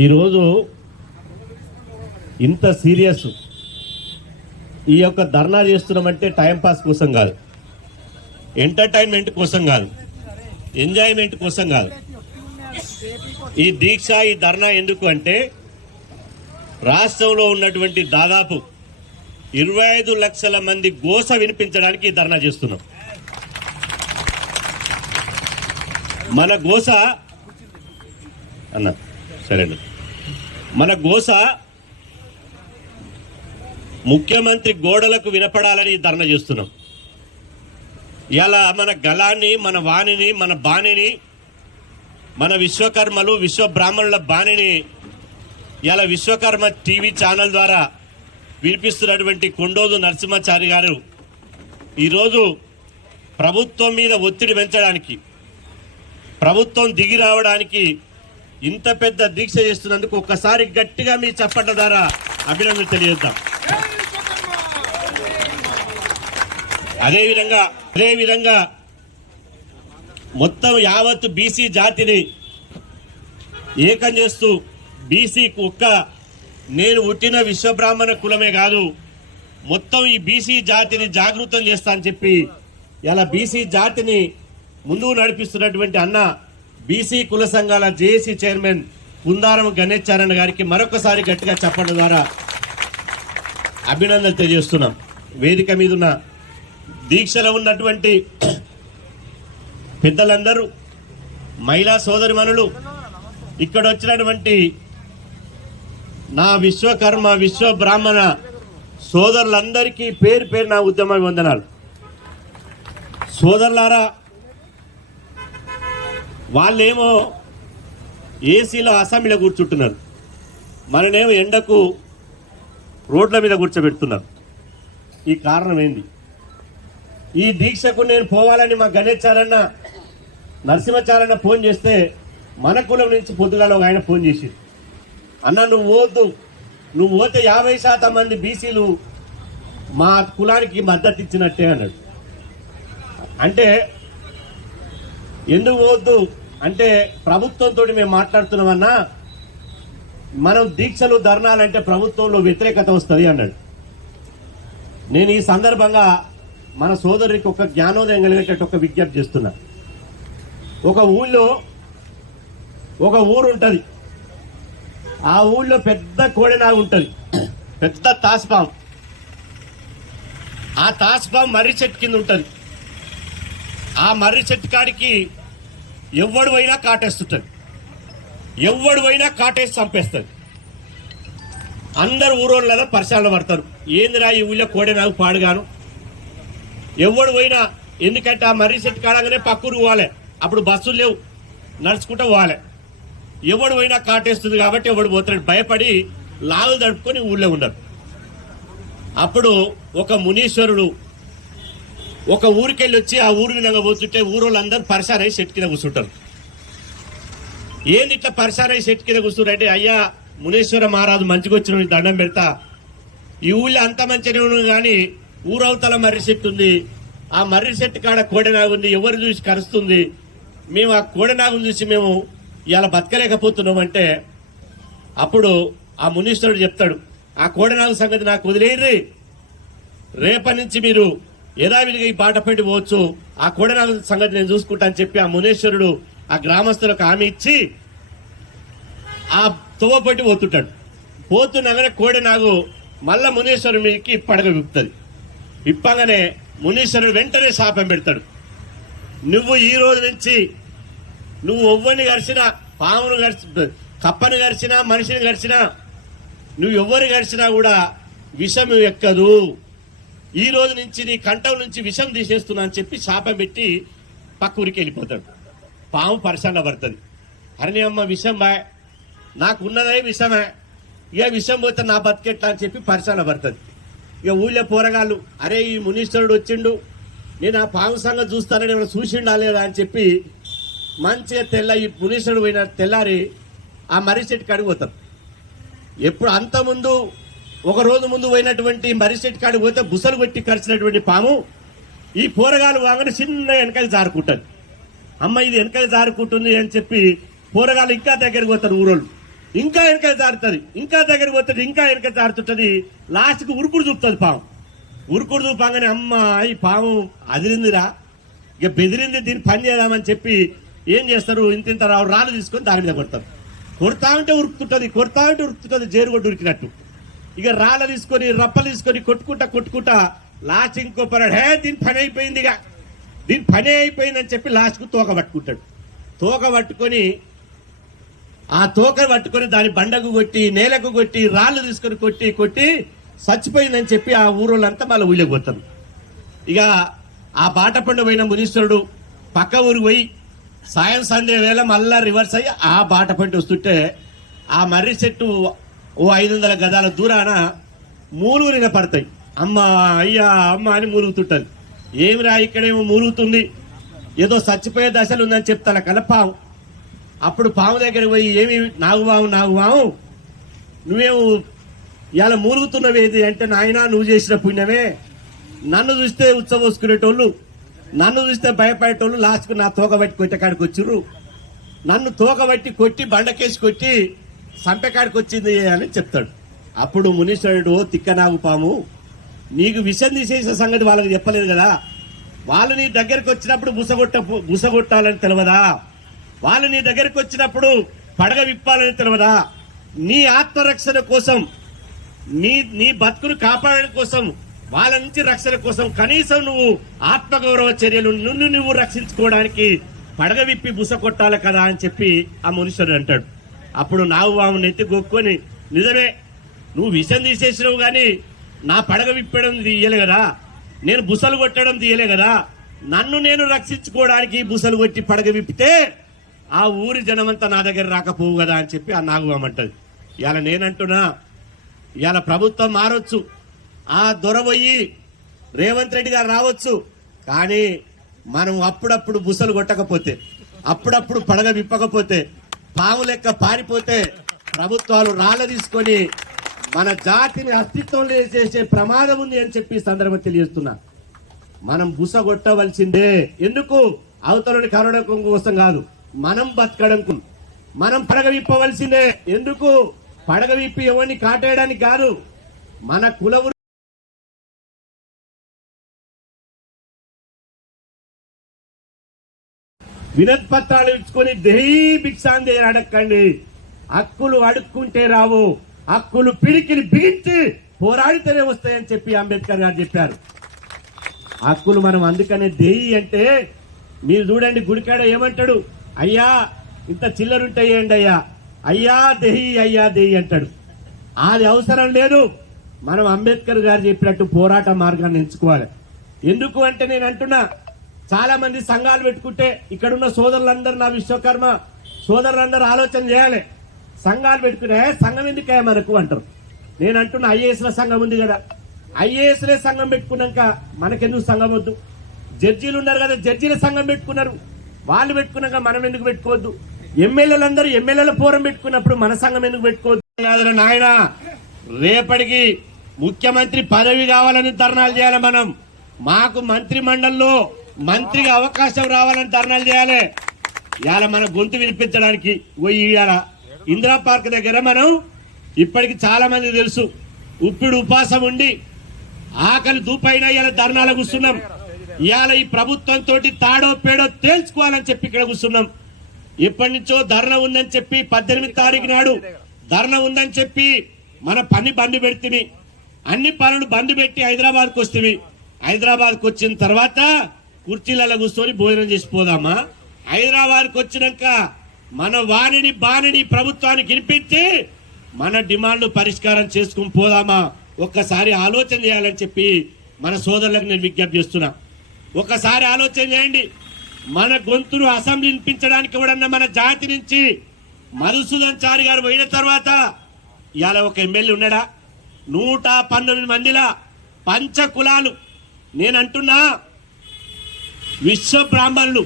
ఈరోజు ఇంత సీరియస్ ఈ యొక్క ధర్నా చేస్తున్నామంటే టైంపాస్ కోసం కాదు, ఎంటర్టైన్మెంట్ కోసం కాదు, ఎంజాయ్మెంట్ కోసం కాదు. ఈ దీక్ష ఈ ధర్నా ఎందుకు అంటే రాష్ట్రంలో ఉన్నటువంటి దాదాపు 25 లక్షల మంది గోస వినిపించడానికి ఈ ధర్నా చేస్తున్నాం. మన గోస అన్న సరేనా, మన గోస ముఖ్యమంత్రి గోడలకు వినపడాలని ధర్నా చేస్తున్నాం. ఇలా మన గలాన్ని, మన వాణిని, మన బాణిని, మన విశ్వకర్మలు, విశ్వబ్రాహ్మణుల బాణిని ఇలా విశ్వకర్మ టీవీ ఛానల్ ద్వారా వినిపిస్తున్నటువంటి కొండోజు నరసింహాచారి గారు ఈరోజు ప్రభుత్వం మీద ఒత్తిడి పెంచడానికి, ప్రభుత్వం దిగి రావడానికి ఇంత పెద్ద దీక్ష చేస్తున్నందుకు ఒక్కసారి గట్టిగా మీ చప్పట్ల ద్వారా అభినందనలు తెలియజేద్దాం. అదేవిధంగా మొత్తం యావత్తు బీసీ జాతిని ఏకం చేస్తూ బీసీ ఒక్క నేను పుట్టిన విశ్వబ్రాహ్మణ కులమే కాదు, మొత్తం ఈ బీసీ జాతిని జాగృతం చేస్తా అని చెప్పి ఇలా బీసీ జాతిని ముందుకు నడిపిస్తున్నటువంటి అన్న బీసీ కుల సంఘాల జేఏసీ చైర్మన్ కుందారం గణేశారణ గారికి మరొకసారి గట్టిగా చెప్పడం ద్వారా అభినందనలు తెలియజేస్తున్నాం. వేదిక మీద ఉన్న దీక్షలో ఉన్నటువంటి పెద్దలందరూ, మహిళా సోదరిమణులు, ఇక్కడ వచ్చినటువంటి నా విశ్వకర్మ విశ్వబ్రాహ్మణ సోదరులందరికీ పేరు పేరు నా ఉద్యమ వందనాలు. సోదరులారా, వాళ్ళేమో ఏసీలో అసెంబ్లీలో కూర్చుంటున్నారు, మననేమో ఎండకు రోడ్ల మీద కూర్చోబెడుతున్నారు. ఈ కారణం ఏంది? ఈ దీక్షకు నేను పోవాలని మా గణేశారన్న నరసింహాచారన్న ఫోన్ చేస్తే మన కులం నుంచి పొద్దుగాల ఆయన ఫోన్ చేసి, అన్న నువ్వు పోద్దు, నువ్వు పోతే 50% మంది బీసీలు మా కులానికి మద్దతు ఇచ్చినట్టే అన్నాడు. అంటే ఎందుకు పోవద్దు అంటే ప్రభుత్వంతో మేము మాట్లాడుతున్నామన్నా, మనం దీక్షలు ధర్నాలంటే ప్రభుత్వంలో వ్యతిరేకత వస్తుంది అన్నాడు. నేను ఈ సందర్భంగా మన సోదరుడికి ఒక జ్ఞానోదయం కలిగేటట్టు ఒక విజ్ఞప్తి చేస్తున్నా. ఒక ఊరు ఉంటుంది, ఆ ఊళ్ళో పెద్ద కోడెనాగు ఉంటుంది, పెద్ద తాస్పాం. ఆ తాస్పాం మర్రి చెట్టు కింద ఉంటుంది. ఆ మర్రి చెట్టు కాడికి ఎవడు పోయినా కాటేస్తుంటుంది, ఎవడు పోయినా కాటేసి చంపేస్తుంది. అందరు ఊరోళ్ళలో పరిశాలలో పడతారు, ఏందిరా ఈ ఊళ్ళో కోడెనాగు పాడుగాను. ఎవడు పోయినా, ఎందుకంటే ఆ మర్రి చెట్టు కాడగానే పక్కూరు పోవాలి, అప్పుడు బస్సులు లేవు, నడుచుకుంటూ పోవాలి. ఎవడు పోయినా కాటేస్తుంది కాబట్టి ఎవడు పోతాడు, భయపడి లాగులు తడుపుకొని ఊళ్ళో ఉండరు. అప్పుడు ఒక మునీశ్వరుడు ఒక ఊరికెళ్ళి వచ్చి ఆ ఊరి విధంగా పోతుంటే ఊరోళ్ళందరూ పరిశారై చెట్టు కింద కూర్చుంటారు. ఏంది ఇట్లా పరిశారై చెట్టు కింద కూర్చుంటారంటే, అయ్యా మునీశ్వర మహారాజు మంచిగా వచ్చిన దండం పెడతా, ఈ ఊళ్ళో అంత మంచిగానే ఉన్నాను కానీ ఊరవతల మర్రి చెట్టు ఉంది, ఆ మర్రి చెట్టు కాడ కోడెనాగు ఉంది, ఎవరు చూసి కరుస్తుంది, మేము ఆ కోడెనాగును చూసి మేము ఇలా బతకలేకపోతున్నాం అంటే, అప్పుడు ఆ మునీశ్వరుడు చెప్తాడు, ఆ కోడెనాగు సంగతి నాకు వదిలేయండి, రేపటి నుంచి మీరు యథావిధిగా ఈ బాట పెట్టి పోవచ్చు, ఆ కోడెనాగు సంగతి నేను చూసుకుంటా అని చెప్పి ఆ మునీశ్వరుడు ఆ గ్రామస్తులకు హామీ ఇచ్చి ఆ తువ్వ పెట్టి పోతుంటాడు. పోతున్నాగానే కోడెనాగు మళ్ళా మునీశ్వరుడు మీదకి పడగ విప్పుతుంది. విప్పగానే మునీశ్వరుడు వెంటనే శాపం పెడతాడు, నువ్వు ఈ రోజు నుంచి నువ్వు ఎవ్వరిని గడిచినా, పామును కప్పను గడిచినా, మనిషిని గడిచినా, నువ్వు ఎవరు గడిచినా కూడా విషం ఎక్కదు, ఈ రోజు నుంచి నీ కంఠం నుంచి విషం తీసేస్తున్నా అని చెప్పి శాపం పెట్టి పక్క ఊరికి వెళ్ళిపోతాడు. పాము పరిశాన పడుతుంది, అరే అమ్మ విషం బాయ్, నాకు ఉన్నదే విషమే, ఇక విషం పోతే నా బతికెట్లా అని చెప్పి పరిశాన పడుతుంది. ఇక ఊళ్ళో పోరగాళ్ళు, అరే ఈ మునీశ్వరుడు వచ్చిండు, నేను ఆ పాము సంగతి చూస్తానని ఏమైనా చూసిండా లేదా అని చెప్పి మంచిగా ఈ మునీశ్వరుడు పోయిన తెల్లారి ఆ మర్రి చెట్టు కడిగిపోతారు. ఎప్పుడు అంత ముందు ఒక రోజు ముందు పోయినటువంటి మర్రి చెట్టు కాడికి పోతే బుసలు కొట్టి కరిచినటువంటి పాము ఈ పోరగాలు వాగని చిన్న వెనకాల జారుకుంటుంది. అమ్మ ఇది వెనకాల జారుకుంటుంది అని చెప్పి పోరగాళ్ళు ఇంకా దగ్గరికి పోతారు ఊరోళ్ళు. ఇంకా వెనక జారుతుంది, ఇంకా దగ్గరికి పోతుంది, ఇంకా వెనక జారుతుంటది. లాస్ట్కి ఉరుకుడు చూపుతుంది పాము. ఉరుకుడు చూపంగానే అమ్మ ఈ పాము అదిరిందిరా, ఇక బెదిరింది, దీన్ని పని చేద్దామని చెప్పి ఏం చేస్తారు, ఇంత రాళ్ళు తీసుకొని దాని మీద కొడతారు. కొడతా ఉంటే ఉరుకుతుంటది, కొడతా ఉంటే ఉరుకుతుంటది, జేరుగొడ్డు ఉరికినట్టు. ఇక రాళ్ళ తీసుకొని రప్పలు తీసుకొని కొట్టుకుంటా లాస్ట్ ఇంకో పరాడు, హే దీని పని అయిపోయింది, ఇక దీని పని అయిపోయిందని చెప్పి లాస్ట్కు తోక పట్టుకుంటాడు. తోక పట్టుకొని దాని బండకు కొట్టి, నేలకు కొట్టి, రాళ్ళు తీసుకొని కొట్టి చచ్చిపోయిందని చెప్పి ఆ ఊరోళ్ళంతా మళ్ళీ ఊళ్ళకి పోతారు. ఇక ఆ బాట పండు పోయిన మునీశ్వరుడు పక్క ఊరికి పోయి సాయం సంధ్య వేళ మళ్ళా రివర్స్ అయ్యి ఆ బాట పంట వస్తుంటే ఆ మర్రి చెట్టు ఓ 500 గజాల దూరాన మూలుగురిన పడతాయి. అమ్మ అయ్యా అమ్మ అని మూలుగుతుంటది. ఏమిరా ఇక్కడేమో మూలుగుతుంది, ఏదో చచ్చిపోయే దశలు ఉందని చెప్తాను కదా పాము. అప్పుడు పాము దగ్గరికి పోయి, ఏమి నాగువాము నువ్వేమో ఇలా మూలుగుతున్నవేది అంటే, నాయనా నువ్వు చేసిన పుణ్యమే, నన్ను చూస్తే ఉత్సవోసుకునేటోళ్ళు, నన్ను చూస్తే భయపడేటోళ్ళు లాస్ట్కు నా తోక బట్టి కొట్టేకాడికి వచ్చిర్రు, నన్ను తోక బట్టి కొట్టి బండకేసి కొట్టి సంపెకాడికి వచ్చింది అని చెప్తాడు. అప్పుడు మునీశ్వరుడు, తిక్కనాగు పాము, నీకు విషం తీసేసిన సంగతి వాళ్ళకి చెప్పలేదు కదా, వాళ్ళు నీ దగ్గరికి వచ్చినప్పుడు బుసగొట్టాలని తెలియదా, వాళ్ళు నీ దగ్గరికి వచ్చినప్పుడు పడగ విప్పాలని తెలియదా, నీ ఆత్మరక్షణ కోసం, నీ బతుకును కాపాడడం కోసం, వాళ్ళ నుంచి రక్షణ కోసం కనీసం నువ్వు ఆత్మగౌరవ చర్యలు నువ్వు రక్షించుకోవడానికి పడగ విప్పి బుస కొట్టాలి కదా అని చెప్పి ఆ మునీశ్వరుడు అంటాడు. అప్పుడు నాగువాము నెత్తి గొక్కుని, నిజమే నువ్వు విషం తీసేసినావు కానీ నా పడగ విప్పడం తీయలే కదా, నేను బుసలు కొట్టడం తీయలే కదా, నన్ను నేను రక్షించుకోవడానికి బుసలు కొట్టి పడగ విప్పితే ఆ ఊరి జనమంతా నా దగ్గర రాకపోవు కదా అని చెప్పి ఆ నాగువాము అంటది. ఇవాళ నేనంటున్నా, ఇవాళ ప్రభుత్వం మారొచ్చు, ఆ దొరబోయి రేవంత్ రెడ్డి గారు రావచ్చు, కానీ మనం అప్పుడప్పుడు బుసలు కొట్టకపోతే, అప్పుడప్పుడు పడగ విప్పకపోతే, పాము లెక్క పారిపోతే ప్రభుత్వాలు రాళ్ళ తీసుకొని మన జాతిని అస్తిత్వంలో చేసే ప్రమాదం ఉంది అని చెప్పి సందర్భం తెలియజేస్తున్నా. మనం బుస కొట్టవలసిందే. ఎందుకు? అవతలని కరోడకం కోసం కాదు, మనం బతకడం, మనం పడగ విప్పవలసిందే. ఎందుకు? పడగ విప్పి ఎవరిని కాటేయడానికి కాదు, మన కులవు వినతి పత్రాలు ఇచ్చుకొని దేహీ భిక్షాందే అడక్కండి. హక్కులు అడుక్కుంటే రావు, హక్కులు పిడికిని బిగించి పోరాడితేనే వస్తాయని చెప్పి అంబేద్కర్ గారు చెప్పారు. హక్కులు మనం అందుకనే దేహి అంటే, మీరు చూడండి గుడికాడ ఏమంటాడు, అయ్యా ఇంత చిల్లరుంటాయండి అయ్యా, అయ్యా దేహి అంటాడు. అది అవసరం లేదు. మనం అంబేద్కర్ గారు చెప్పినట్టు పోరాట మార్గాన్ని ఎంచుకోవాలి. ఎందుకు అంటే, నేను అంటున్నా, చాలా మంది సంఘాలు పెట్టుకుంటే, ఇక్కడున్న సోదరులందరూ, నా విశ్వకర్మ సోదరులందరూ ఆలోచన చేయాలి. సంఘాలు పెట్టుకునే సంఘం ఎందుకే మనకు అంటారు. నేను అంటున్నా, ఐఏఎస్ల సంఘం ఉంది కదా, ఐఏఎస్లే సంఘం పెట్టుకున్నాక మనకెందుకు సంఘం వద్దు? జడ్జీలు ఉన్నారు కదా, జడ్జీల సంఘం పెట్టుకున్నారు, వాళ్ళు పెట్టుకున్నాక మనం ఎందుకు పెట్టుకోవద్దు? ఎమ్మెల్యేలందరూ ఎమ్మెల్యేల ఫోరం పెట్టుకున్నప్పుడు మన సంఘం ఎందుకు పెట్టుకోవద్దు? నాయన, రేపటికి ముఖ్యమంత్రి పదవి కావాలని ధర్నాలు చేయాలి. మనం మాకు మంత్రి మండలిలో మంత్రికి అవకాశం రావాలని ధర్నాలు చేయాలి. ఇవాళ మన గొంతు వినిపించడానికి ఇవాళ ఇందిరా పార్క్ దగ్గర మనం ఇప్పటికి చాలా మంది తెలుసు, ఉప్పిడు ఉపాసం ఉండి ఆకలి దూపైనా ఇవాళ ధర్నాలు కూర్చున్నాం. ఇవాళ ఈ ప్రభుత్వంతో తాడో పేడో తేల్చుకోవాలని చెప్పి ఇక్కడ కూర్చున్నాం. ఎప్పటి నుంచో ధర్నా ఉందని చెప్పి 18 తారీఖు నాడు ధర్నా ఉందని చెప్పి మన పని బంద్ పెడితే, అన్ని పనులు బంద్ పెట్టి హైదరాబాద్కు వస్తే, హైదరాబాద్కు వచ్చిన తర్వాత కుర్చీలలో కూర్చొని భోజనం చేసిపోదామా? హైదరాబాద్కు వచ్చినాక మన వాణిని బాణిని ప్రభుత్వానికి వినిపించి మన డిమాండ్లు పరిష్కారం చేసుకుని పోదామా? ఒక్కసారి ఆలోచన చేయాలని చెప్పి మన సోదరులకు నేను విజ్ఞప్తి చేస్తున్నా. ఒక్కసారి ఆలోచన చేయండి. మన గొంతును అసెంబ్లీ వినిపించడానికి ఎవడన్నా మన జాతి నుంచి మధుసూదన్ చారి గారు పోయిన తర్వాత ఇవాళ ఒక ఎమ్మెల్యే ఉన్నాడా? 119 మందిలా పంచ కులాలు. నేను అంటున్నా, విశ్వబ్రాహ్మణులు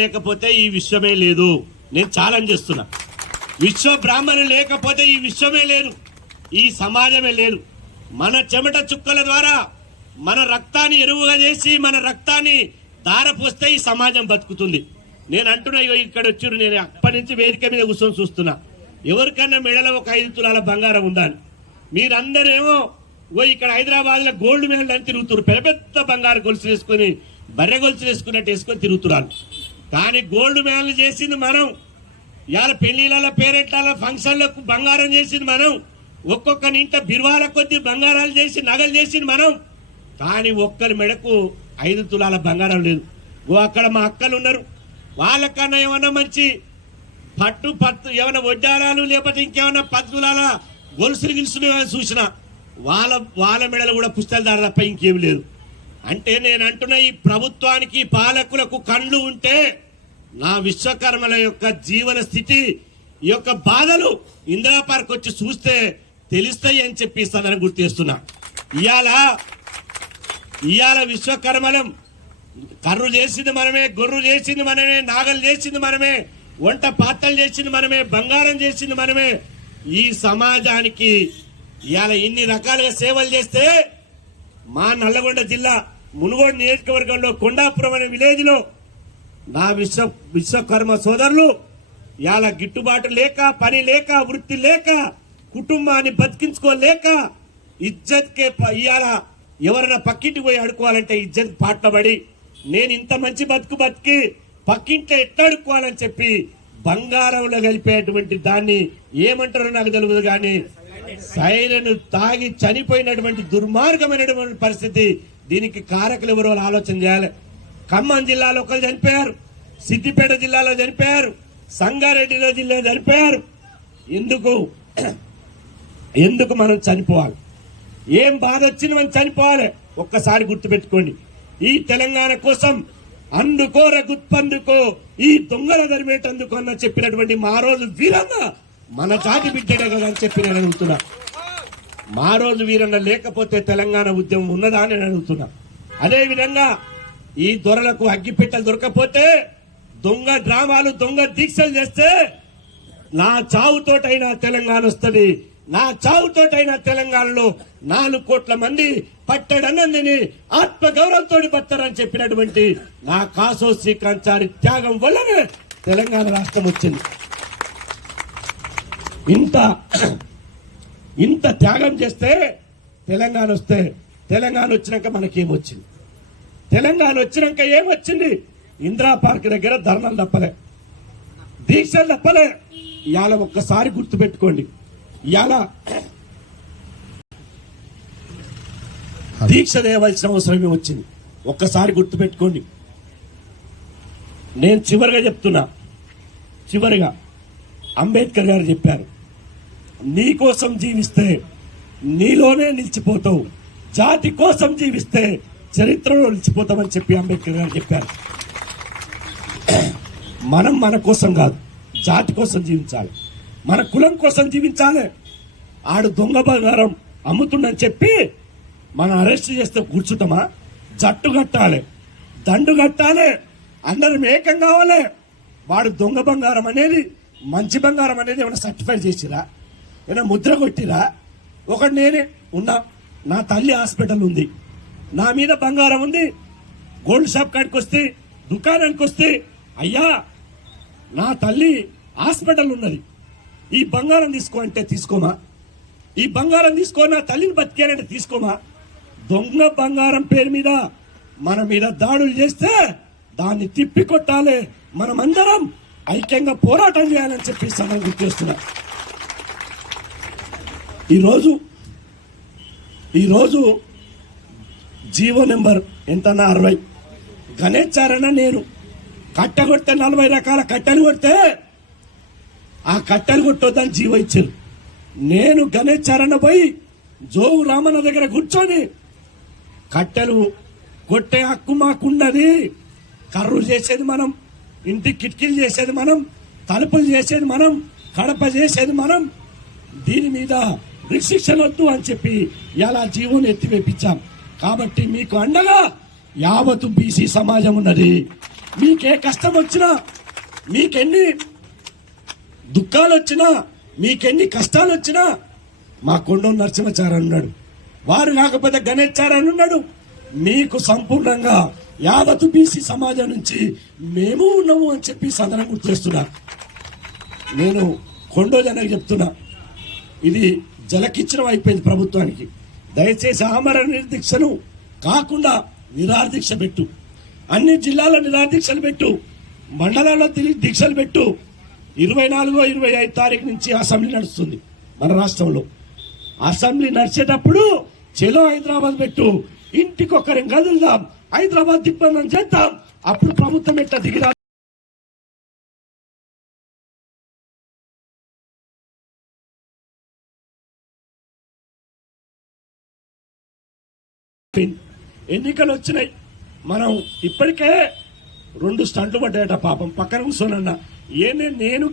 లేకపోతే ఈ విశ్వమే లేదు. నేను ఛాలెంజ్ చేస్తున్నా, విశ్వబ్రాహ్మణులు లేకపోతే ఈ విశ్వమే లేదు, ఈ సమాజమే లేదు. మన చెమట చుక్కల ద్వారా మన రక్తాన్ని ఎరువుగా చేసి మన రక్తాన్ని దారపోస్తే ఈ సమాజం బతుకుతుంది. నేను అంటున్నా ఇక్కడ వచ్చారు, నేను అప్పటి నుంచి వేదిక మీద కూర్చొని చూస్తున్నా ఎవరికన్నా మెడలో ఒక 5 తులాల బంగారం ఉందని. మీరందరేమో ఇక్కడ హైదరాబాద్ లో గోల్డ్ మెడల్ అని తిరుగుతున్నారు, పెద్ద పెద్ద బంగారు గొలుసులు వేసుకొని బర్రె గొలుసులు వేసుకున్నట్టు వేసుకొని తిరుగుతున్నారు. కానీ గోల్డ్ మెడల్ చేసింది మనం, ఇవాళ పెళ్లిళ్ళ పేరెట్ల ఫంక్షన్లకు బంగారం చేసింది మనం, ఒక్కొక్కరి ఇంట బిర్వాల కొద్ది బంగారాలు చేసి నగలు చేసింది మనం. కానీ ఒక్కరి మెడకు 5 తులాల బంగారం లేదు. అక్కడ మా అక్కలు ఉన్నారు, వాళ్ళకన్నా ఏమన్నా మంచి పట్టు ఏమైనా వడ్డారాలు లేకపోతే ఇంకేమన్నా 10 తులాల గొలుసులు గిలుసులు చూసిన వాళ్ళ మెడలు కూడా పుస్తకాలు తప్ప ఇంకేం లేదు. అంటే నేను అంటున్న ఈ ప్రభుత్వానికి పాలకులకు కళ్ళు ఉంటే నా విశ్వకర్మల యొక్క జీవన స్థితి ఈ యొక్క బాధలు ఇందిరా పార్క్ వచ్చి చూస్తే తెలుస్తాయి అని చెప్పి సదనం గుర్తు చేస్తున్నా. ఇవాళ విశ్వకర్మలం కర్రు చేసింది మనమే, గొర్రు చేసింది మనమే, నాగలు చేసింది మనమే, వంట పాత్రలు చేసింది మనమే, బంగారం చేసింది మనమే. ఈ సమాజానికి ఇవాళ ఇన్ని రకాలుగా సేవలు చేస్తే మా నల్లగొండ జిల్లా మునుగోడు నియోజకవర్గంలో కొండాపురం అనే విలేజ్ లో నా విశ్వకర్మ సోదరులు ఇవాళ గిట్టుబాటు లేక, పని లేక, వృత్తి లేక, కుటుంబాన్ని బతికించుకోలేక ఇజ్జత్కే ఇవాళ ఎవరైనా పక్కింటికి పోయి అడుకోవాలంటే ఇజ్జత్ పాటబడి నేను ఇంత మంచి బతికి పక్కింట్లో ఎట్లా అడుక్కోవాలని చెప్పి బంగారంలో కలిపేటువంటి దాన్ని ఏమంటారో నాకు తెలియదు కానీ సైరను తాగి చనిపోయినటువంటి దుర్మార్గమైనటువంటి పరిస్థితి. దీనికి కారకులు ఎవరో ఆలోచన చేయాలి. ఖమ్మం జిల్లాలో ఒకరు చనిపోయారు, సిద్దిపేట జిల్లాలో చనిపోయారు, సంగారెడ్డిలో జిల్లా చనిపోయారు. ఎందుకు మనం చనిపోవాలి? ఏం బాధ వచ్చింది మనం చనిపోవాలి? ఒక్కసారి గుర్తుపెట్టుకోండి. ఈ తెలంగాణ కోసం అందుకోర గుత్పందుకో ఈ దొంగల ధర్మేటందుకు అన్న చెప్పినటువంటి మా రోజు వీరన్న మన జాతి బిడ్డడే కదా అని చెప్పి నేను అడుగుతున్నా. మా రోజు వీరన్న లేకపోతే తెలంగాణ ఉద్యమం ఉన్నదా అని నేను అడుగుతున్నా. అదే విధంగా ఈ దొరలకు అగ్గిపెట్టలు దొరకపోతే దొంగ డ్రామాలు, దొంగ దీక్షలు చేస్తే నా చావుతోటైనా తెలంగాణ వస్తుంది, నా చావుతోటైనా తెలంగాణలో 4 కోట్ల మంది పట్టడన్నందిని ఆత్మగౌరవంతో బతారని చెప్పినటువంటి నా కాసో శ్రీకాంచారి త్యాగం వల్లనే తెలంగాణ రాష్ట్రం వచ్చింది. ఇంత త్యాగం చేస్తే తెలంగాణ వస్తే, తెలంగాణ వచ్చినాక మనకేమొచ్చింది? తెలంగాణ వచ్చినాక ఏమొచ్చింది? ఇందిరా పార్క్ దగ్గర ధర్నాలు తప్పలే, దీక్షలు తప్పలే. ఇవాళ ఒక్కసారి గుర్తుపెట్టుకోండి, ఇవాళ దీక్ష చేయవలసిన అవసరమే వచ్చింది. ఒక్కసారి గుర్తుపెట్టుకోండి. నేను చివరిగా చెప్తున్నా, చివరిగా అంబేద్కర్ గారు చెప్పారు, నీ కోసం జీవిస్తే నీలోనే నిలిచిపోతావు, జాతి కోసం జీవిస్తే చరిత్రలో నిలిచిపోతామని చెప్పి అంబేద్కర్ గారు చెప్పారు. మనం మన కోసం కాదు, జాతి కోసం జీవించాలి, మన కులం కోసం జీవించాలి. ఆడు దొంగ బంగారం అమ్ముతుండని చెప్పి మనం అరెస్ట్ చేస్తే కూర్చుంటామా? జట్టు కట్టాలి, దండు కట్టాలి, అందరం ఏకం కావాలి. వాడు దొంగ బంగారం అనేది, మంచి బంగారం అనేది ఏమైనా సర్టిఫై చేసిరా, ఏమైనా ముద్ర కొట్టిరా? ఒకటి నేనే ఉన్నా, నా తల్లి హాస్పిటల్ ఉంది, నా మీద బంగారం ఉంది. గోల్డ్ షాప్ కాడికి వస్తే, దుకాణానికి వస్తే, అయ్యా నా తల్లి హాస్పిటల్ ఉన్నది, ఈ బంగారం తీసుకో అంటే తీసుకోమా? ఈ బంగారం తీసుకో, నా తల్లిని బతికానంటే తీసుకోమా? దొంగ బంగారం పేరు మీద మన మీద దాడులు చేస్తే దాన్ని తిప్పి కొట్టాలి. మనమందరం ఐక్యంగా పోరాటం చేయాలని చెప్పి సమయం గుర్తు చేస్తున్నా. ఈరోజు జీవో నెంబర్ ఎంతన్నా 60 గణేశారన్న నేను కట్ట కొడితే 40 రకాల కట్టెలు కొడితే ఆ కట్టెలు కొట్టొద్దని జీవో ఇచ్చారు. నేను గణేశారన్న పోయి జోగు రామన్న దగ్గర కూర్చొని కట్టెలు కొట్టే హక్కు మాకున్నది, కర్రు చేసేది మనం, ఇంటి కిటికీలు చేసేది మనం, తలుపులు చేసేది మనం, కడప చేసేది మనం, దీని మీద రిస్ట్రిక్షన్ వద్దు అని చెప్పి ఇలా జీవోని ఎత్తివేపించాం. కాబట్టి మీకు అండగా యావత్తు బీసీ సమాజం ఉన్నది. మీకే కష్టం వచ్చినా, మీకెన్ని దుఃఖాలు వచ్చినా, మీకెన్ని కష్టాలు వచ్చినా మా కొండ నరసింహాచార్య ఉన్నాడు, వారు కాకపోతే గణేశాచార్య ఉన్నాడు. మీకు సంపూర్ణంగా యావత్ బీసీ సమాజం నుంచి మేము ఉన్నాము అని చెప్పి సదనం గుర్తు చేస్తున్నా. నేను కొండోజనకు చెప్తున్నా, ఇది జలకిచ్చడం అయిపోయింది ప్రభుత్వానికి. దయచేసి ఆమరణ నిర్దీక్షను కాకుండా నిరాదీక్ష పెట్టు, అన్ని జిల్లాల్లో నిరాదీక్షలు పెట్టు, మండలాల్లో దీక్షలు పెట్టు. 24, 25 తారీఖు నుంచి అసెంబ్లీ నడుస్తుంది మన రాష్ట్రంలో. అసెంబ్లీ నడిచేటప్పుడు చెలో హైదరాబాద్ పెట్టు, ఇంటికొకరిని కదులుదాం, హైదరాబాద్ దిగ్బంధం చేద్దాం. అప్పుడు ప్రభుత్వం ఎట్లా దిగిరా ఎన్నికలు వచ్చినాయి. మనం ఇప్పటికే 2 స్టంట్లు పడ్డాయట పాపం. పక్కన కూర్చోనన్నా నేను